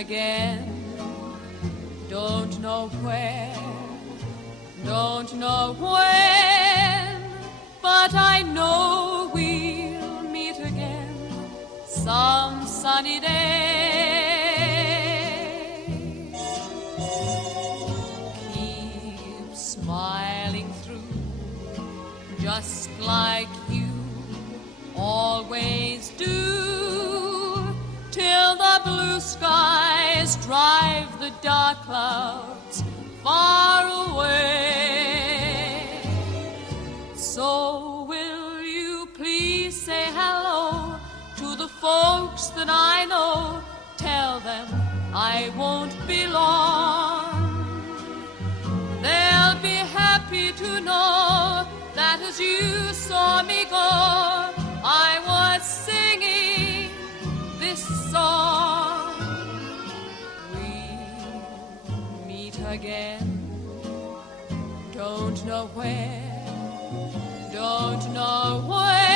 again. Don't know where, don't know when, but I know we'll meet again some sunny day. Keep smiling through, just like you always do, till the blue skies drive the dark clouds far away. So will you please say hello to the folks that I know? Tell them I won't be long. They'll be happy to know that as you saw me go, I was singing this song. We'll meet again. Don't know where, don't know where,